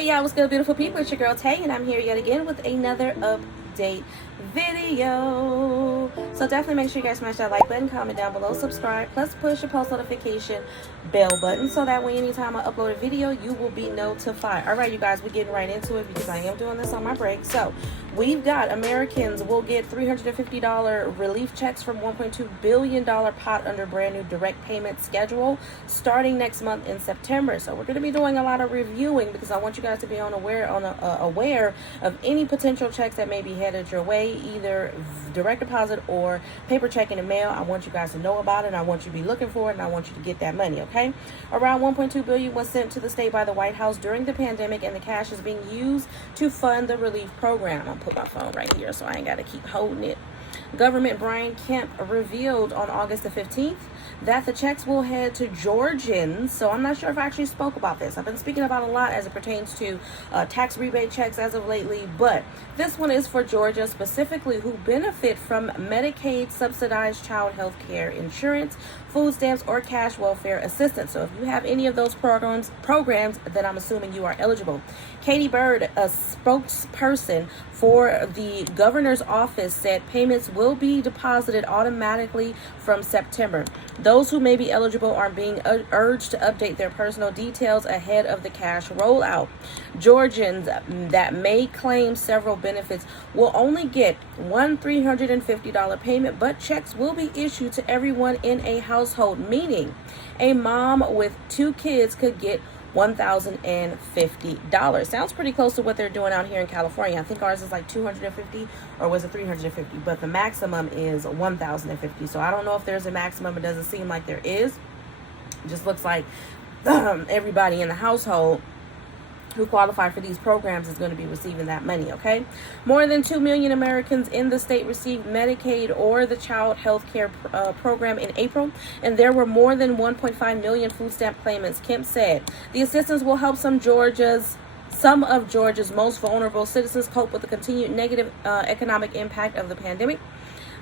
Hey y'all, what's good, beautiful people? It's your girl Tay, and I'm here yet again with another update video. So definitely make sure you guys smash that like button, comment down below, subscribe, plus push the post notification bell button so that way anytime I upload a video, you will be notified. All right, you guys, we're getting right into it because I am doing this on my break. So we've got Americans will get $350 relief checks from $1.2 billion pot under brand new direct payment schedule starting next month in September. So we're going to be doing a lot of reviewing because I want you guys to be aware of any potential checks that may be headed your way, either direct deposit or paper check in the mail. I want you guys to know about it. I want you to be looking for it, and I want you to get that money, okay? Around $1.2 billion was sent to the state by the White House during the pandemic, and the cash is being used to fund the relief program. I'll put my phone right here so I ain't got to keep holding it. Government Brian Kemp revealed on August the 15th that the checks will head to Georgians. So I'm not sure if I actually spoke about this. I've been speaking about a lot as it pertains to tax rebate checks as of lately, but this one is for Georgia specifically, who benefit from Medicaid subsidized child health care insurance, food stamps, or cash welfare assistance. So if you have any of those programs, then I'm assuming you are eligible. Katie Bird, a spokesperson for the governor's office, said payments will be deposited automatically from September. Those who may be eligible are being urged to update their personal details ahead of the cash rollout. Georgians that may claim several benefits will only get one $350 payment, but checks will be issued to everyone in a household, meaning a mom with 2 kids could get $1,050. Sounds pretty close to what they're doing out here in California. I think ours is like $250, or was it $350? But the maximum is $1,050. So I don't know if there's a maximum. It doesn't seem like there is. It just looks like everybody in the household who qualify for these programs is going to be receiving that money, okay? More than 2 million Americans in the state received Medicaid or the child health care program in April, and there were more than 1.5 million food stamp claimants, Kemp said. The assistance will help some of Georgia's most vulnerable citizens cope with the continued negative economic impact of the pandemic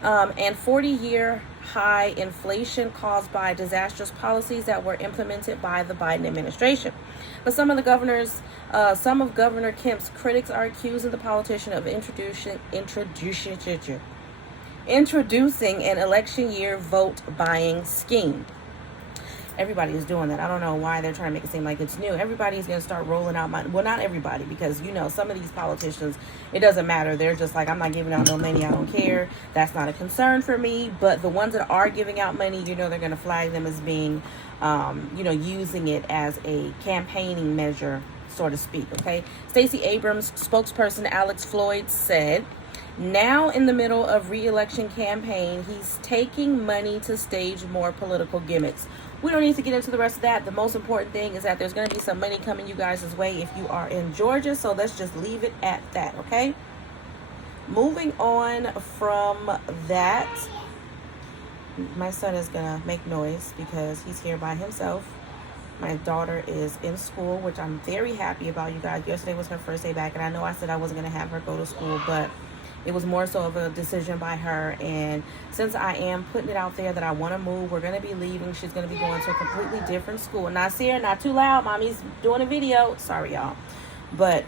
and 40-year high inflation caused by disastrous policies that were implemented by the Biden administration. But some of Governor Kemp's critics are accusing the politician of introducing an election year vote buying scheme. Everybody is doing that. I don't know why they're trying to make it seem like it's new. Everybody's going to start rolling out money. Well, not everybody, because, some of these politicians, it doesn't matter. They're just like, I'm not giving out no money. I don't care. That's not a concern for me. But the ones that are giving out money, they're going to flag them as being, using it as a campaigning measure, so to speak, okay? Stacey Abrams' spokesperson Alex Floyd said, now in the middle of re-election campaign, he's taking money to stage more political gimmicks. We don't need to get into the rest of that. The most important thing is that there's going to be some money coming you guys' way if you are in Georgia. So let's just leave it at that, okay? Moving on from that, my son is going to make noise because he's here by himself. My daughter is in school, which I'm very happy about, you guys. Yesterday was her first day back, and I know I said I wasn't going to have her go to school, but it was more so of a decision by her. And since I am putting it out there that I want to move, we're going to be leaving. She's going to be going to a completely different school. Not Sierra, not too loud. Mommy's doing a video. Sorry, y'all. But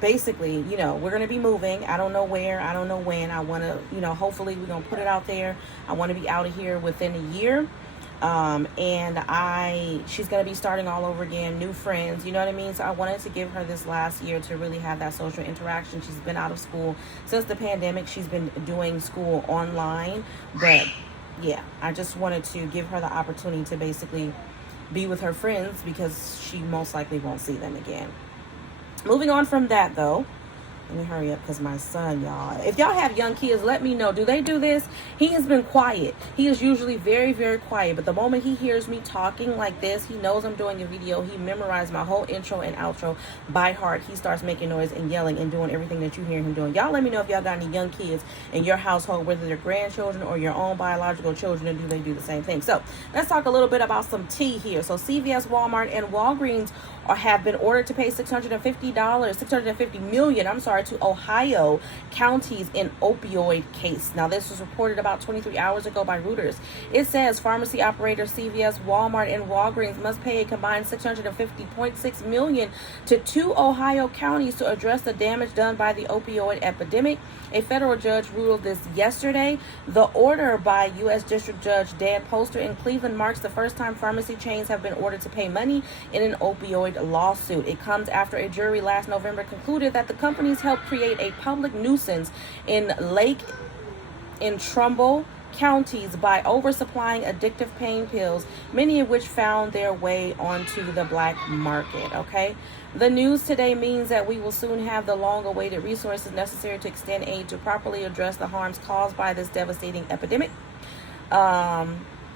basically, we're going to be moving. I don't know where. I don't know when. I want to, hopefully we're going to put it out there. I want to be out of here within a year. She's going to be starting all over again, new friends, you know what I mean? So I wanted to give her this last year to really have that social interaction. She's been out of school since the pandemic. She's been doing school online, but yeah, I just wanted to give her the opportunity to basically be with her friends because she most likely won't see them again. Moving on from that though, let me hurry up because my son, y'all. If y'all have young kids, let me know. Do they do this? He has been quiet. He is usually very, very quiet. But the moment he hears me talking like this, he knows I'm doing a video. He memorized my whole intro and outro by heart. He starts making noise and yelling and doing everything that you hear him doing. Y'all let me know if y'all got any young kids in your household, whether they're grandchildren or your own biological children, and do they do the same thing? So let's talk a little bit about some tea here. So CVS, Walmart, and Walgreens or have been ordered to pay $650 million, to Ohio counties in opioid case. Now, this was reported about 23 hours ago by Reuters. It says pharmacy operators CVS, Walmart, and Walgreens must pay a combined $650.6 million to 2 Ohio counties to address the damage done by the opioid epidemic. A federal judge ruled this yesterday. The order by U.S. District Judge Dan Poster in Cleveland marks the first time pharmacy chains have been ordered to pay money in an opioid lawsuit. It comes after a jury last November concluded that the companies helped create a public nuisance in Lake and Trumbull counties by oversupplying addictive pain pills, many of which found their way onto the black market. Okay, the news today means that we will soon have the long-awaited resources necessary to extend aid to properly address the harms caused by this devastating epidemic.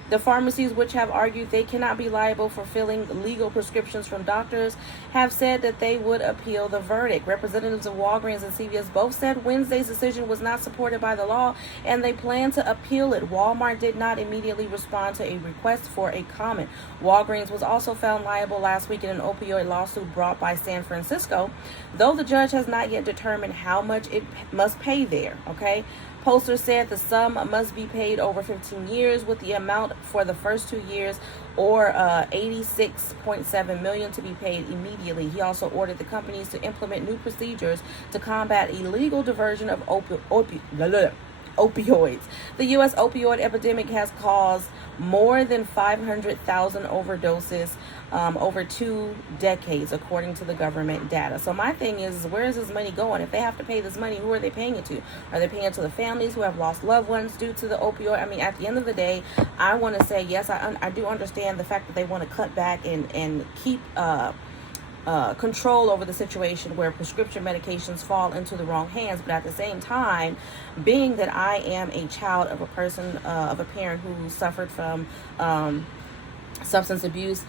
The pharmacies, which have argued they cannot be liable for filling legal prescriptions from doctors, have said that they would appeal the verdict. Representatives of Walgreens and CVS both said Wednesday's decision was not supported by the law, and they plan to appeal it. Walmart did not immediately respond to a request for a comment. Walgreens was also found liable last week in an opioid lawsuit brought by San Francisco, though the judge has not yet determined how much it must pay there. Okay. Poster said the sum must be paid over 15 years, with the amount for the first 2 years or $86.7 million to be paid immediately. He also ordered the companies to implement new procedures to combat illegal diversion of opioids. The U.S. opioid epidemic has caused more than 500,000 overdoses over 2 decades, according to the government data. So my thing is, where is this money going? If they have to pay this money, who are they paying it to? Are they paying it to the families who have lost loved ones due to the opioid? I mean, at the end of the day, I want to say, yes, I do understand the fact that they want to cut back and keep control over the situation where prescription medications fall into the wrong hands. But at the same time, being that I am a child of a person, of a parent who suffered from substance abuse,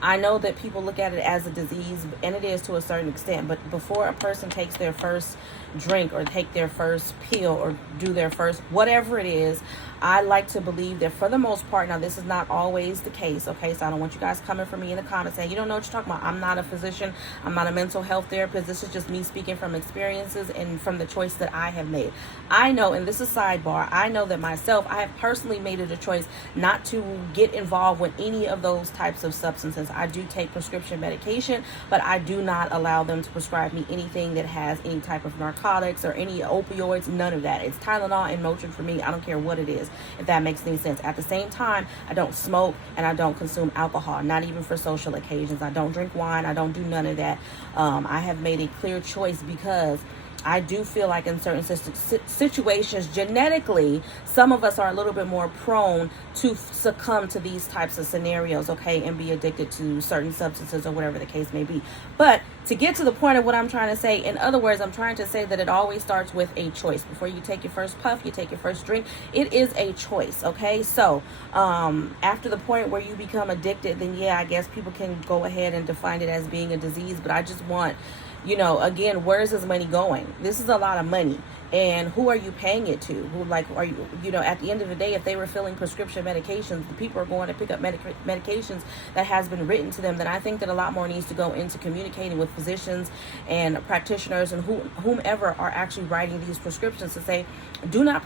I know that people look at it as a disease, and it is to a certain extent. But before a person takes their first drink or take their first pill or do their first whatever it is, I like to believe that for the most part, now this is not always the case, okay? So I don't want you guys coming for me in the comments saying, you don't know what you're talking about. I'm not a physician. I'm not a mental health therapist. This is just me speaking from experiences and from the choice that I have made. I know, and this is sidebar, I know that myself, I have personally made it a choice not to get involved with any of those types of substances. I do take prescription medication, but I do not allow them to prescribe me anything that has any type of narcotics or any opioids, none of that. It's Tylenol and Motrin for me. I don't care what it is, if that makes any sense. At the same time, I don't smoke and I don't consume alcohol, not even for social occasions. I don't drink wine. I don't do none of that. I have made a clear choice because I do feel like in certain situations, genetically, some of us are a little bit more prone to succumb to these types of scenarios, okay, and be addicted to certain substances or whatever the case may be. But to get to the point of what I'm trying to say, in other words, I'm trying to say that it always starts with a choice. Before you take your first puff, you take your first drink, it is a choice, okay? So after the point where you become addicted, then yeah, I guess people can go ahead and define it as being a disease. But I just want, you know, again, where is this money going? This is a lot of money. And who are you paying it to? Who, like, are you, you know, at the end of the day, if they were filling prescription medications, the people are going to pick up medications that has been written to them, then I think that a lot more needs to go into communicating with physicians and practitioners and whomever are actually writing these prescriptions to say, do not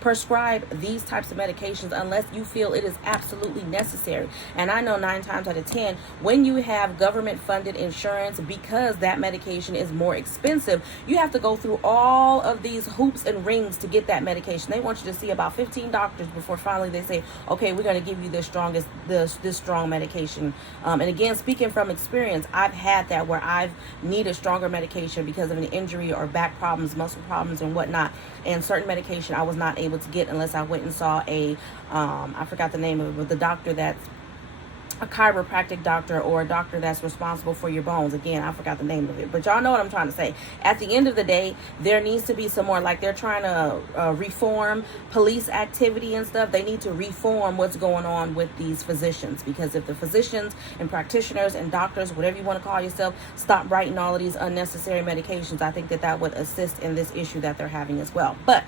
prescribe these types of medications unless you feel it is absolutely necessary. And I know 9 times out of 10, when you have government funded insurance, because that medication is more expensive, you have to go through all of these hoops and rings to get that medication. They want you to see about 15 doctors before finally they say, okay, we're going to give you this strong medication. And again, speaking from experience, I've had that where I've needed stronger medication because of an injury or back problems, muscle problems and whatnot. And certain medication I was not able to get unless I went and saw I forgot the name of it, but the doctor that's a chiropractic doctor or a doctor that's responsible for your bones. Again, I forgot the name of it, but y'all know what I'm trying to say. At the end of the day, there needs to be some more, like they're trying to reform police activity and stuff. They need to reform what's going on with these physicians, because if the physicians and practitioners and doctors, whatever you want to call yourself, stop writing all of these unnecessary medications, I think that that would assist in this issue that they're having as well. But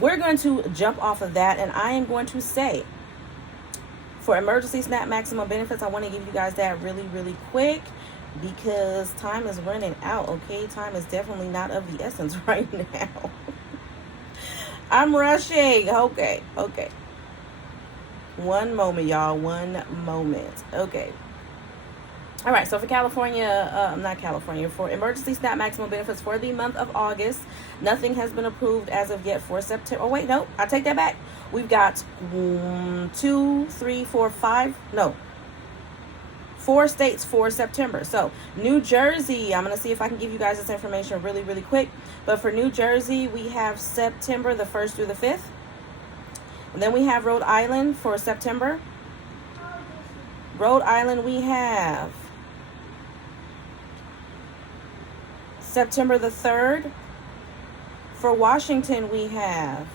we're going to jump off of that, and I am going to say, for emergency SNAP maximum benefits, I want to give you guys that really, really quick. because time is running out, okay? Time is definitely not of the essence right now. I'm rushing. Okay. One moment, y'all. One moment. Okay. All right, so for for emergency SNAP maximum benefits for the month of August, nothing has been approved as of yet for September. Oh, wait, no, I take that back. We've got 4 states for September. So New Jersey, I'm going to see if I can give you guys this information really, really quick. But for New Jersey, we have September the 1st through the 5th. And then we have Rhode Island for September. Rhode Island, we have September the 3rd. For Washington, we have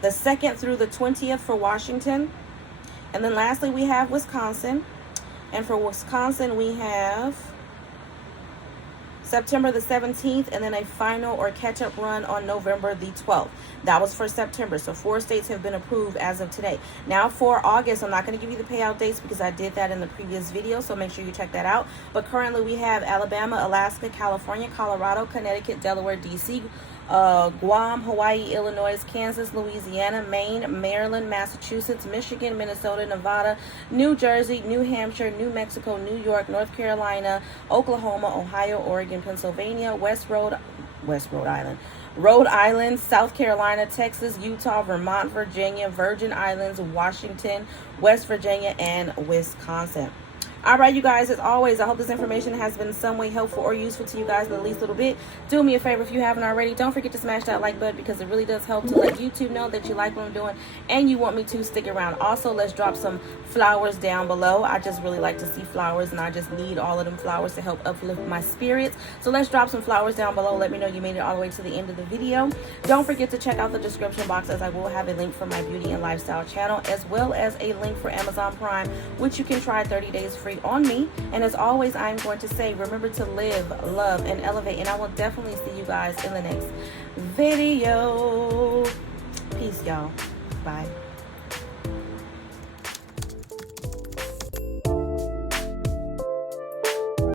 the 2nd through the 20th for Washington. And then lastly, we have Wisconsin. And for Wisconsin, we have September the 17th, and then a final or catch-up run on November the 12th. That was for September. So 4 states have been approved as of today. Now for August, I'm not going to give you the payout dates because I did that in the previous video, so make sure you check that out. But currently we have Alabama, Alaska, California, Colorado, Connecticut, Delaware, D.C., Guam, Hawaii, Illinois, Kansas, Louisiana, Maine, Maryland, Massachusetts, Michigan, Minnesota, Nevada, New Jersey, New Hampshire, New Mexico, New York, North Carolina, Oklahoma, Ohio, Oregon, Pennsylvania, Rhode Island, South Carolina, Texas, Utah, Vermont, Virginia, Virgin Islands, Washington, West Virginia, and Wisconsin. All right, you guys, as always, I hope this information has been in some way helpful or useful to you guys at least a little bit. Do me a favor if you haven't already. Don't forget to smash that like button because it really does help to let YouTube know that you like what I'm doing and you want me to stick around. Also, let's drop some flowers down below. I just really like to see flowers, and I just need all of them flowers to help uplift my spirits. So let's drop some flowers down below. Let me know you made it all the way to the end of the video. Don't forget to check out the description box, as I will have a link for my beauty and lifestyle channel, as well as a link for Amazon Prime, which you can try 30 days free on me. And as always, I'm going to say, remember to live, love, and elevate. And I will definitely see you guys in the next video. Peace, y'all. Bye.